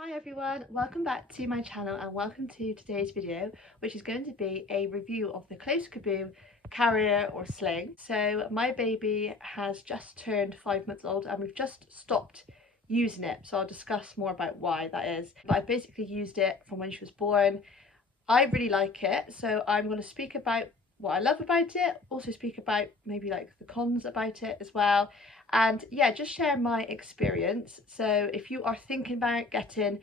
Hi everyone, welcome back to my channel and welcome to today's video, which is going to be a review of the Close Caboo carrier or sling. So my baby has just turned 5 months old and we've just stopped using it, so I'll discuss more about why that is. But I basically used it from when she was born. I really like it, so I'm going to speak about what I love about it, also speak about maybe like the cons about it as well, and yeah, just share my experience. So if you are thinking about getting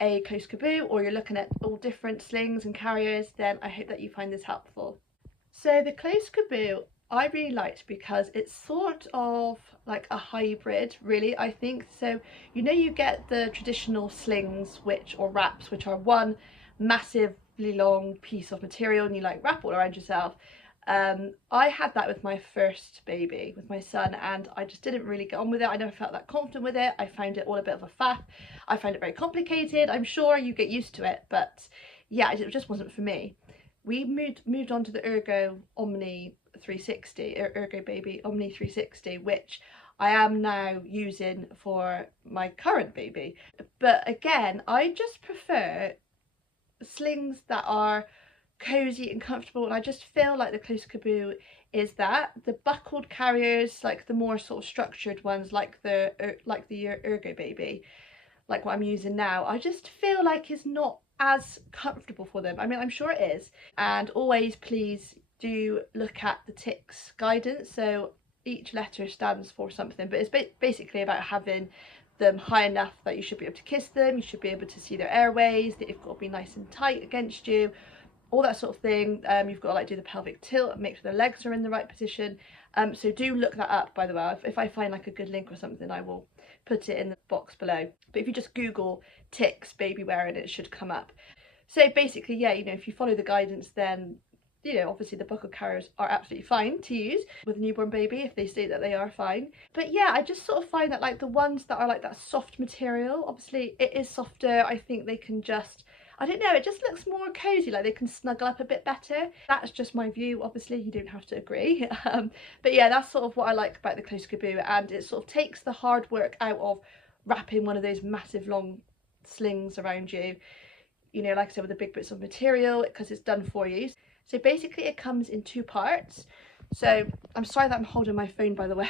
a Close Caboo or you're looking at all different slings and carriers, then I hope that you find this helpful. So the Close Caboo I really liked because it's sort of like a hybrid, really, I think. So you know, you get the traditional slings or wraps, which are one massively long piece of material and you like wrap all around yourself. I had that with my first baby, with my son, and I just didn't really get on with it. I never felt that confident with it. I found it all a bit of a faff. I found it very complicated. I'm sure you get used to it, but yeah, it just wasn't for me. We moved on to the Ergo Omni 360, Ergo Baby Omni 360, which I am now using for my current baby. But again, I just prefer slings that are cozy and comfortable, and I just feel like the Close Caboo is that. The buckled carriers, like the more sort of structured ones, like the Ergo Baby, like what I'm using now, I just feel like it's not as comfortable for them. I mean, I'm sure it is. And always please do look at the TICS guidance. So each letter stands for something, but it's basically about having them high enough that you should be able to kiss them, you should be able to see their airways, that you've got to be nice and tight against you, all that sort of thing. You've got to like do the pelvic tilt and make sure the legs are in the right position. So do look that up, by the way. If I find like a good link or something, I will put it in the box below. But if you just Google TICS baby wear and it should come up. So basically, yeah, you know, if you follow the guidance, then you know, obviously the buckled carriers are absolutely fine to use with a newborn baby if they say that they are fine. But yeah, I just sort of find that like the ones that are like that soft material, obviously it is softer. I think they can just, I don't know, it just looks more cozy, like they can snuggle up a bit better. That's just my view, obviously you don't have to agree. But yeah, that's sort of what I like about the Close Caboo, and it sort of takes the hard work out of wrapping one of those massive long slings around you, you know, like I said, with the big bits of material, because it's done for you. So basically it comes in two parts. So I'm sorry that I'm holding my phone, by the way.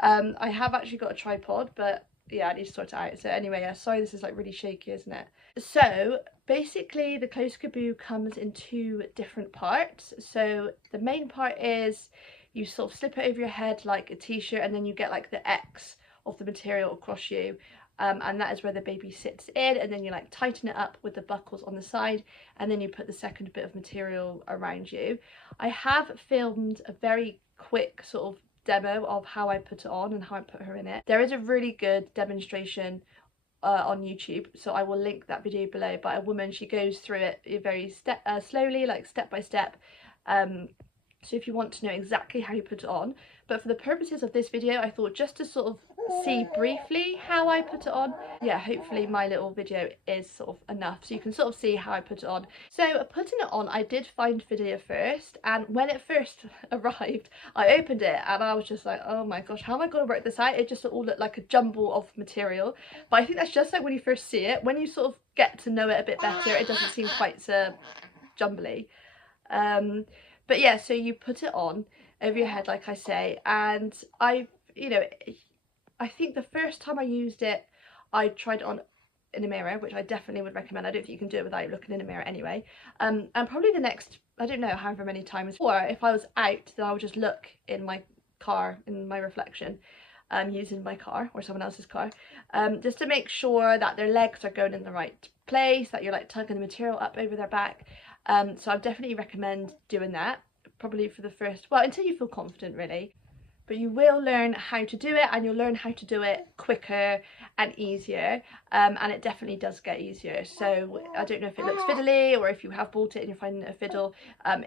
I have actually got a tripod, but yeah, I need to sort it out. So anyway, yeah, sorry this is like really shaky, isn't it? So basically the Close Caboo comes in two different parts. So the main part is you sort of slip it over your head like a t-shirt, and then you get like the X of the material across you. And that is where the baby sits in, and then you like tighten it up with the buckles on the side, and then you put the second bit of material around you. I have filmed a very quick sort of demo of how I put it on and how I put her in it. There is a really good demonstration on YouTube, so I will link that video below, by a woman. She goes through it very slowly, like step by step. So if you want to know exactly how you put it on, but for the purposes of this video, I thought just to sort of see briefly how I put it on. Yeah, hopefully my little video is sort of enough so you can sort of see how I put it on. So putting it on, I did find video first, and when it first arrived, I opened it and I was just like, oh my gosh, how am I going to work this out? It just all looked like a jumble of material. But I think that's just like when you first see it. When you sort of get to know it a bit better, it doesn't seem quite so jumbly. But yeah, so you put it on over your head, like I say, and you know, I think the first time I used it, I tried it on in a mirror, which I definitely would recommend. I don't think you can do it without looking in a mirror anyway. And probably the next, I don't know, however many times, or if I was out, then I would just look in my car, in my reflection, using my car or someone else's car, just to make sure that their legs are going in the right place, that you're like tugging the material up over their back. So I definitely recommend doing that, probably for the first, well, until you feel confident really. But you will learn how to do it, and you'll learn how to do it quicker and easier, and it definitely does get easier. So I don't know if it looks fiddly, or if you have bought it and you're finding it a fiddle,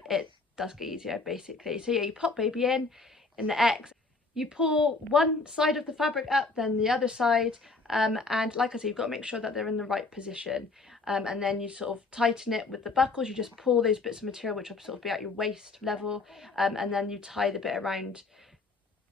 it does get easier basically. So yeah, you pop baby in the X, you pull one side of the fabric up, then the other side, and like I say, you've got to make sure that they're in the right position, and then you sort of tighten it with the buckles. You just pull those bits of material which will sort of be at your waist level, and then you tie the bit around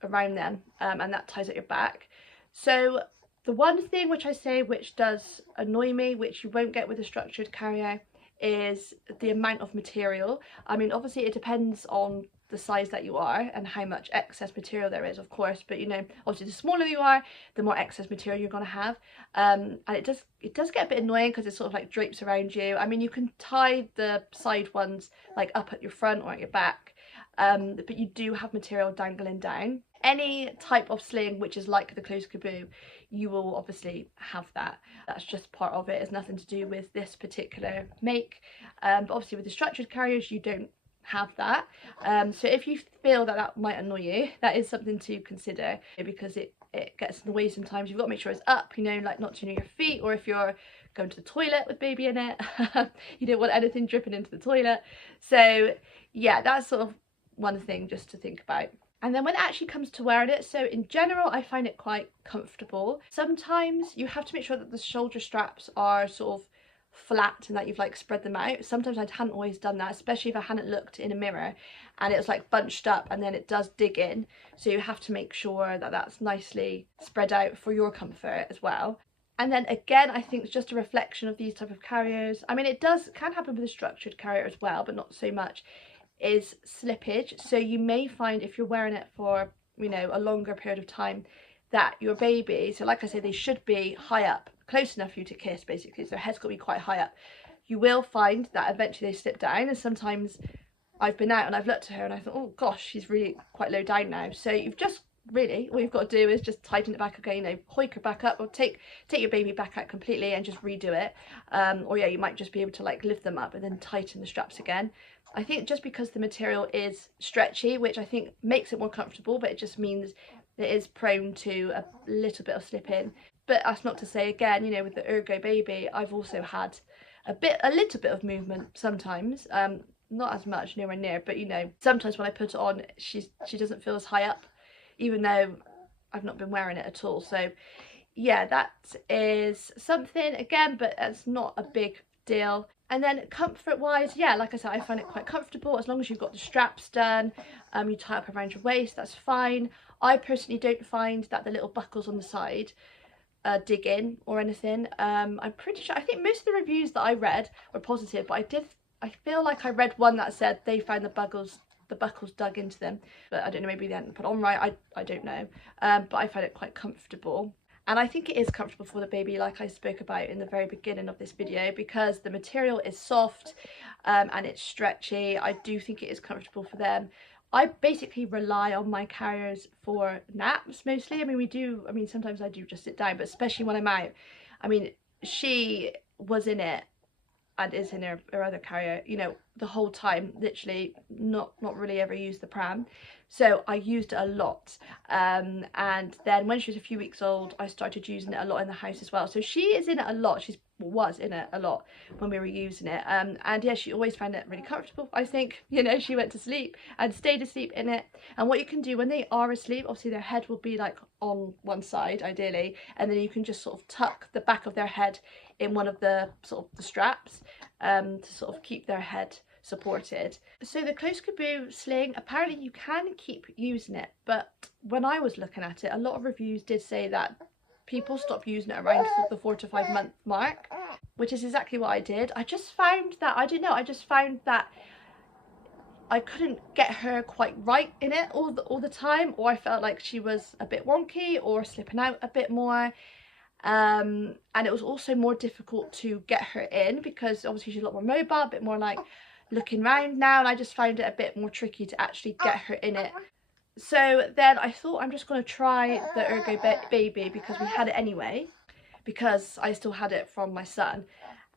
them, and that ties at your back. So The one thing which I say which does annoy me, which you won't get with a structured carrier, is the amount of material. I mean, obviously it depends on the size that you are and how much excess material there is, of course, but you know, obviously the smaller you are, the more excess material you're going to have, and it does get a bit annoying because it sort of like drapes around you. I mean, you can tie the side ones like up at your front or at your back, but you do have material dangling down. Any type of sling which is like the Close Caboo, you will obviously have that. That's just part of it. It's nothing to do with this particular make, but obviously with the structured carriers you don't have that. So if you feel that that might annoy you, that is something to consider, because it gets in the way sometimes. You've got to make sure it's up, you know, like not too near your feet, or if you're going to the toilet with baby in it, you don't want anything dripping into the toilet. So yeah, that's sort of one thing just to think about. And then when it actually comes to wearing it, so in general I find it quite comfortable. Sometimes you have to make sure that the shoulder straps are sort of flat and that you've like spread them out. Sometimes I hadn't always done that, especially if I hadn't looked in a mirror and it was like bunched up and then it does dig in. So you have to make sure that that's nicely spread out for your comfort as well. And then again, I think it's just a reflection of these type of carriers. I mean, it can happen with a structured carrier as well, but not so much, is slippage. So you may find if you're wearing it for, you know, a longer period of time, that your baby, so like I say, they should be high up, close enough for you to kiss basically, so their head's got to be quite high up. You will find that eventually they slip down, and sometimes I've been out and I've looked at her and I thought, oh gosh, she's really quite low down now. So you've just really, all you've got to do is just tighten it back again, you know, hoik her back up, or take your baby back out completely and just redo it. Or yeah, you might just be able to like lift them up and then tighten the straps again. I think just because the material is stretchy, which I think makes it more comfortable, but it just means it is prone to a little bit of slipping. But that's not to say, again, you know, with the Ergo baby, I've also had a little bit of movement sometimes. Not as much, nowhere near, but you know, sometimes when I put it on, she doesn't feel as high up, even though I've not been wearing it at all. So yeah, that is something again, but it's not a big deal. And then comfort wise, yeah, like I said, I find it quite comfortable as long as you've got the straps done. You tie up around your waist, that's fine. I personally don't find that the little buckles on the side dig in or anything. I'm pretty sure, I think most of the reviews that I read were positive, but I feel like I read one that said they found the buckles dug into them, but I don't know, maybe they hadn't put on right, I don't know. But I find it quite comfortable. And I think it is comfortable for the baby, like I spoke about in the very beginning of this video, because the material is soft and it's stretchy. I do think it is comfortable for them. I basically rely on my carriers for naps mostly. I mean, sometimes I do just sit down, but especially when I'm out. I mean, she was in it and is in her other carrier, you know, the whole time, literally not really ever used the pram. So I used it a lot, and then when she was a few weeks old, I started using it a lot in the house as well. So she is in it a lot. She was in it a lot when we were using it, and yeah, she always found it really comfortable. I think, you know, she went to sleep and stayed asleep in it. And what you can do when they are asleep, obviously their head will be like on one side ideally, and then you can just sort of tuck the back of their head in one of the sort of the straps to sort of keep their head supported. So the Close Caboo sling, apparently you can keep using it, but when I was looking at it, a lot of reviews did say that people stop using it around the 4 to 5 month mark, which is exactly what I did. I just found that, I don't know, I just found that I couldn't get her quite right in it all the time, or I felt like she was a bit wonky or slipping out a bit more. And it was also more difficult to get her in because obviously she's a lot more mobile, a bit more like looking around now, and I just found it a bit more tricky to actually get her in it. So then I thought I'm just going to try the Ergo baby because we had it anyway, because I still had it from my son,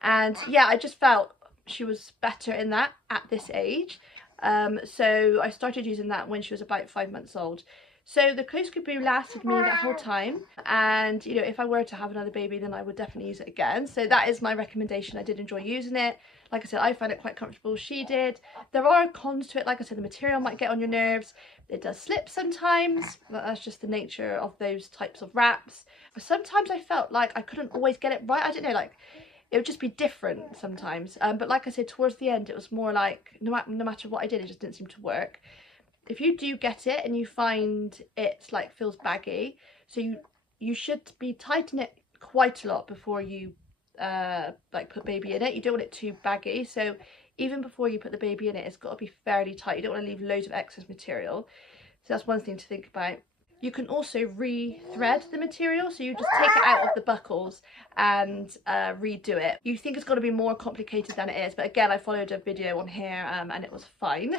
and yeah, I just felt she was better in that at this age. So I started using that when she was about 5 months old. So the Close Caboo lasted me that whole time, and you know, if I were to have another baby, then I would definitely use it again. So that is my recommendation. I did enjoy using it. Like I said, I found it quite comfortable. She did. There are cons to it. Like I said, the material might get on your nerves. It does slip sometimes. That's just the nature of those types of wraps. But sometimes I felt like I couldn't always get it right. I don't know, like it would just be different sometimes. But like I said, towards the end, it was more like no matter what I did, it just didn't seem to work. If you do get it and you find it's like feels baggy, so you should be tightening it quite a lot before you like put baby in it. You don't want it too baggy, so even before you put the baby in it, it's got to be fairly tight. You don't want to leave loads of excess material. So that's one thing to think about. You can also re-thread the material, so you just take it out of the buckles and redo it. You think it's going to be more complicated than it is, but again, I followed a video on here and it was fine.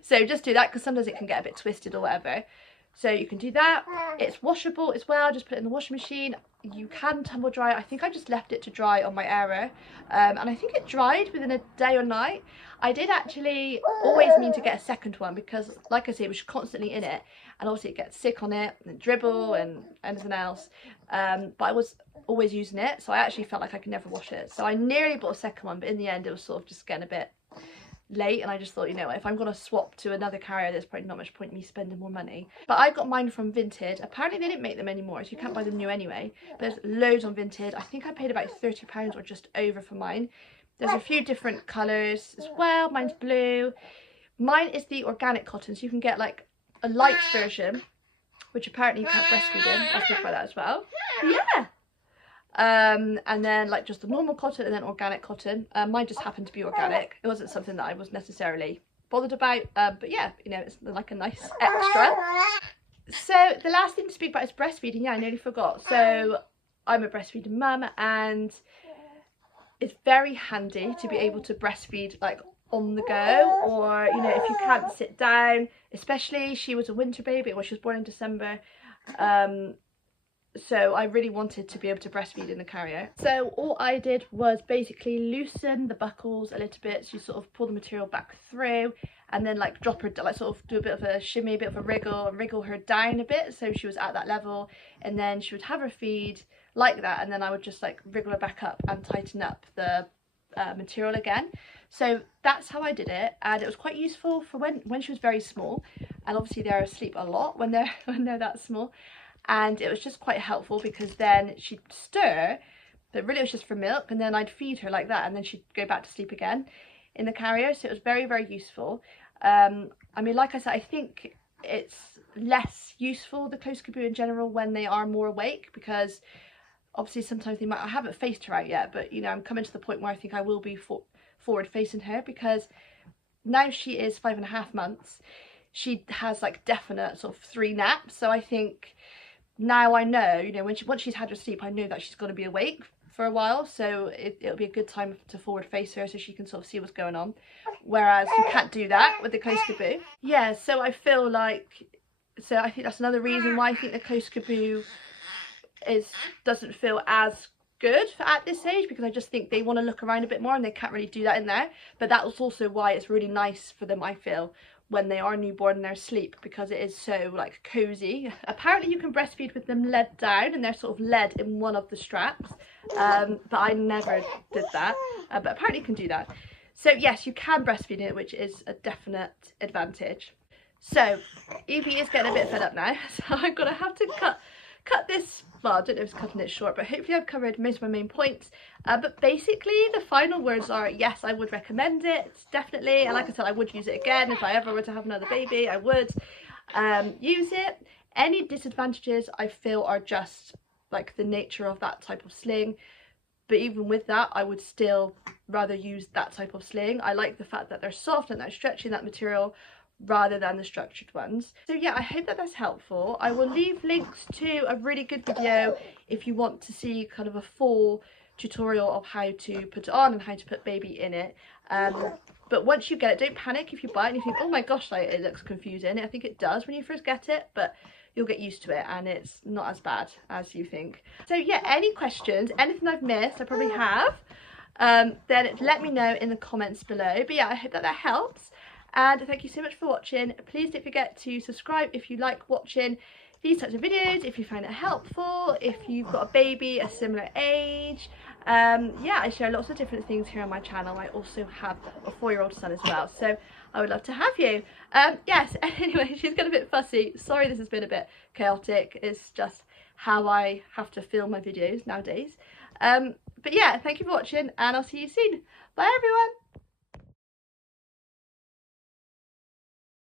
So just do that, because sometimes it can get a bit twisted or whatever. So you can do that. It's washable as well, just put it in the washing machine. You can tumble dry it. I think I just left it to dry on my airer, and I think it dried within a day or night. I did actually always mean to get a second one, because like I say, it was constantly in it, and obviously it gets sick on it and dribble and anything else, but I was always using it, so I actually felt like I could never wash it. So I nearly bought a second one, but in the end it was sort of just getting a bit late, and I just thought, you know, if I'm going to swap to another carrier, there's probably not much point in me spending more money. But I got mine from Vinted. Apparently they didn't make them anymore, so you can't buy them new anyway, but there's loads on Vinted. I think I paid about £30 or just over for mine. There's a few different colours as well. Mine's blue. Mine is the organic cotton, so you can get like a light version, which apparently you can't breastfeed in. I'll talk about that as well. Yeah. And then like just the normal cotton, and then organic cotton. Mine just happened to be organic. It wasn't something that I was necessarily bothered about, but yeah, you know, it's like a nice extra. So the last thing to speak about is breastfeeding. Yeah, I nearly forgot. So I'm a breastfeeding mum, and it's very handy to be able to breastfeed like on the go, or you know, if you can't sit down. Especially, she was a winter baby, well, she was born in December, so I really wanted to be able to breastfeed in the carrier. So all I did was basically loosen the buckles a little bit, so you sort of pull the material back through, and then like drop her, like sort of do a bit of a shimmy, a bit of a wriggle, and wriggle her down a bit so she was at that level, and then she would have her feed like that, and then I would just like wriggle her back up and tighten up the material again. So that's how I did it, and it was quite useful for when she was very small, and obviously they're asleep a lot when they're that small. And it was just quite helpful, because then she'd stir, but really it was just for milk, and then I'd feed her like that, and then she'd go back to sleep again in the carrier. So it was very, very useful. I mean, like I said, I think it's less useful, the Close Caboo in general, when they are more awake, because obviously sometimes they might, I haven't faced her out yet, but you know, I'm coming to the point where I think I will be forward facing her, because now she is 5.5 months. She has like definite sort of 3 naps, so I think now I know, you know, once she's had her sleep, I know that she's going to be awake for a while, so it'll be a good time to forward face her so she can sort of see what's going on, whereas you can't do that with the Close Caboo. Yeah, so I feel like, so I think that's another reason why I think the Close Caboo doesn't feel as good at this age, because I just think they want to look around a bit more, and they can't really do that in there. But that was also why it's really nice for them, I feel, when they are newborn and they're asleep, because it is so like cozy. Apparently you can breastfeed with them led down, and they're sort of led in one of the straps, but I never did that, but apparently you can do that. So yes, you can breastfeed it, which is a definite advantage. So Evie is getting a bit fed up now, so I'm gonna have to cut this, well, I don't know if it's cutting it short, but hopefully I've covered most of my main points. But basically the final words are, yes, I would recommend it, definitely, and like I said, I would use it again. If I ever were to have another baby, I would use it. Any disadvantages I feel are just like the nature of that type of sling, but even with that, I would still rather use that type of sling. I like the fact that they're soft and they're stretchy in that material, rather than the structured ones. So yeah, I hope that that's helpful. I will leave links to a really good video if you want to see kind of a full tutorial of how to put it on and how to put baby in it. But once you get it, don't panic if you buy it and you think, oh my gosh, like, it looks confusing. I think it does when you first get it, but you'll get used to it, and it's not as bad as you think. So yeah, any questions, anything I've missed, I probably have, then let me know in the comments below. But yeah, I hope that helps. And thank you so much for watching. Please don't forget to subscribe if you like watching these types of videos, if you find it helpful, if you've got a baby a similar age. Yeah, I share lots of different things here on my channel. I also have a 4-year-old son as well, so I would love to have you. Yes, anyway, she's got a bit fussy. Sorry this has been a bit chaotic. It's just how I have to film my videos nowadays. But yeah, thank you for watching, and I'll see you soon. Bye everyone.